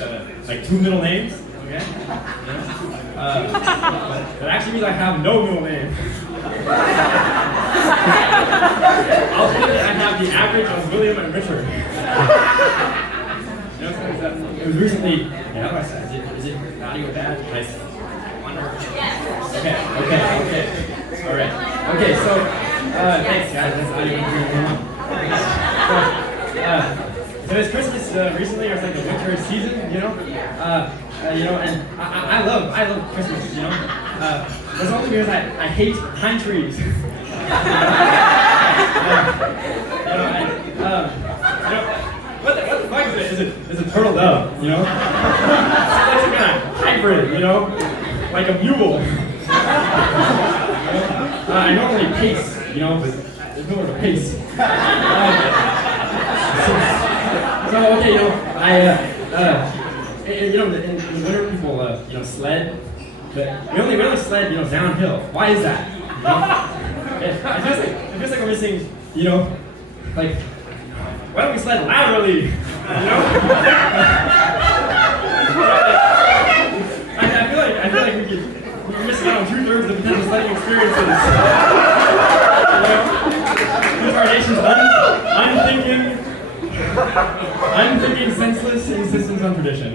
actually like 2 middle names. Okay. That actually means I have no middle name. I'll say that I have the average of William and Richard. It was recently. Yeah, how do I say? Is it naughty or bad? Nice. Okay. All right. Okay, so thanks guys. That's audio. So it's Christmas recently, or it's like the winter season, and I love Christmas, That's only because I hate pine trees. What the fuck is it? It's a turtle dove, It's like some kind of hybrid, like a mule. I normally pace, but there's nowhere to pace. So okay, in the winter people, sled, but we only sled, downhill. Why is that? It feels like we're missing, like, why don't we sled laterally? I feel like we're missing out on 2/3 of the potential sledding experiences. Because our nation's unthinking, senseless insistence on tradition.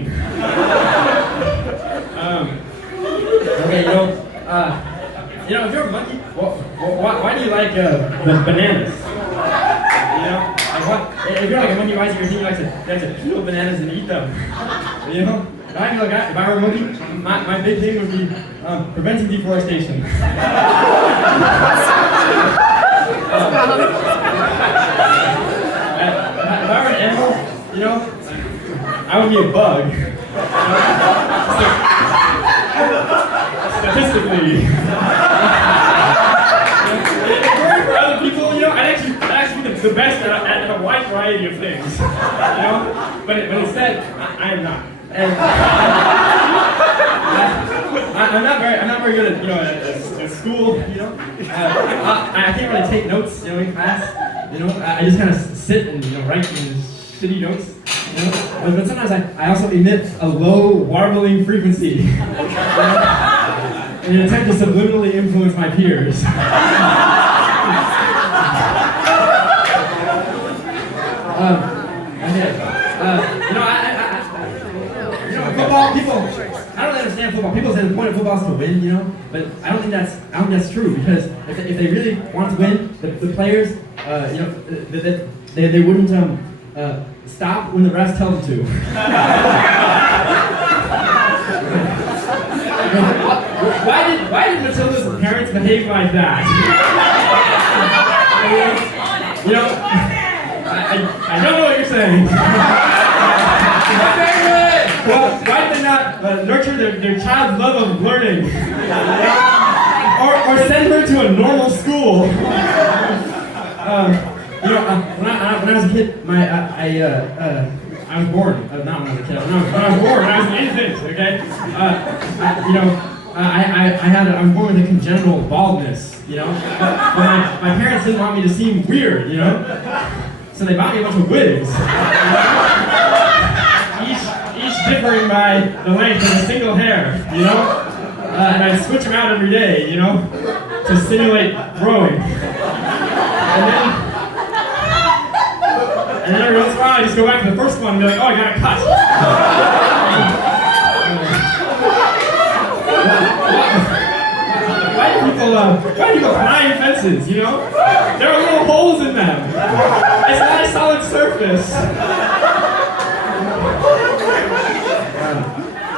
Okay, if you're a monkey, why do you like the bananas? If you're like a monkey, why is it your thing? You like to peel bananas and eat them? If I were a monkey, my big thing would be preventing deforestation. If I were an animal, I would be a bug. Statistically. For other people, I'd actually be the best at a wide variety of things. But instead, I am not. And I'm not very good at school, I can't really take notes, in class. I just kind of sit and write shitty notes. But sometimes I also emit a low warbling frequency in an attempt to subliminally influence my peers. Football people. I don't understand football. People say the point of football is to win, but I don't think that's true, because if they really want to win, the players, they wouldn't stop when the refs tell them to. Why did Matilda's parents behave like that? I don't know what you're saying. Well, why did they not nurture their child's love of learning? Or send her to a normal school? When I was a kid, I was born. Not when I was a kid. When I was born, I was an infant. Okay. I was born with a congenital baldness. But my parents didn't want me to seem weird. So they bought me a bunch of wigs. Each differing by the length of a single hair. And I switch them out every day. To simulate growing. And then every once in a while, I just go back to the first one and be like, oh, I got a cut. Why do people climb fences, There are little holes in them. It's not a solid surface.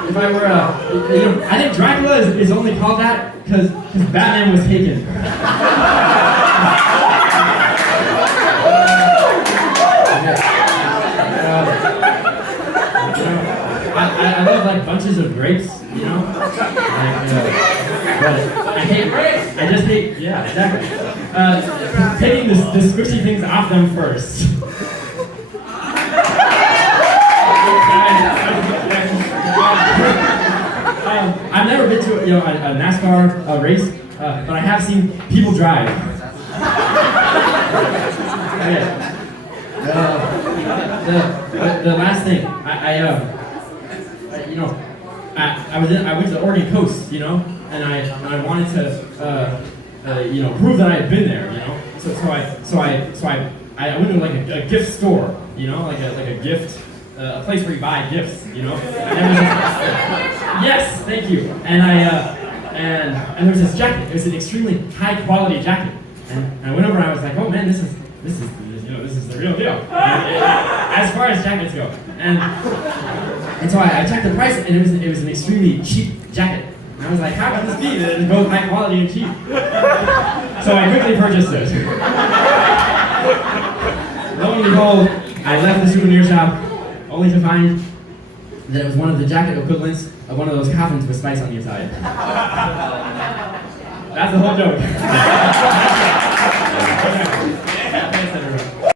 If I were, I think Dracula is only called that because Batman was taken. I love like bunches of grapes, but I hate grapes. I just hate, yeah, exactly. Taking the squishy things off them first. I've never been to a NASCAR race, but I have seen people drive. Okay. The last thing, you know, I went to the Oregon coast, you know, and I wanted to, you know, prove that I had been there, you know. So I went to like a gift store, you know, like a gift, a place where you buy gifts, you know. And there was yes, thank you. And and there was this jacket. It was an extremely high quality jacket. And I went over and I was like, oh man, this is the real deal. As far as jackets go. And so I checked the price, and it was an extremely cheap jacket. And I was like, how can this be? It's both high quality and cheap. So I quickly purchased it. Lo and behold, I left the souvenir shop only to find that it was one of the jacket equivalents of one of those coffins with spikes on the inside. That's the whole joke.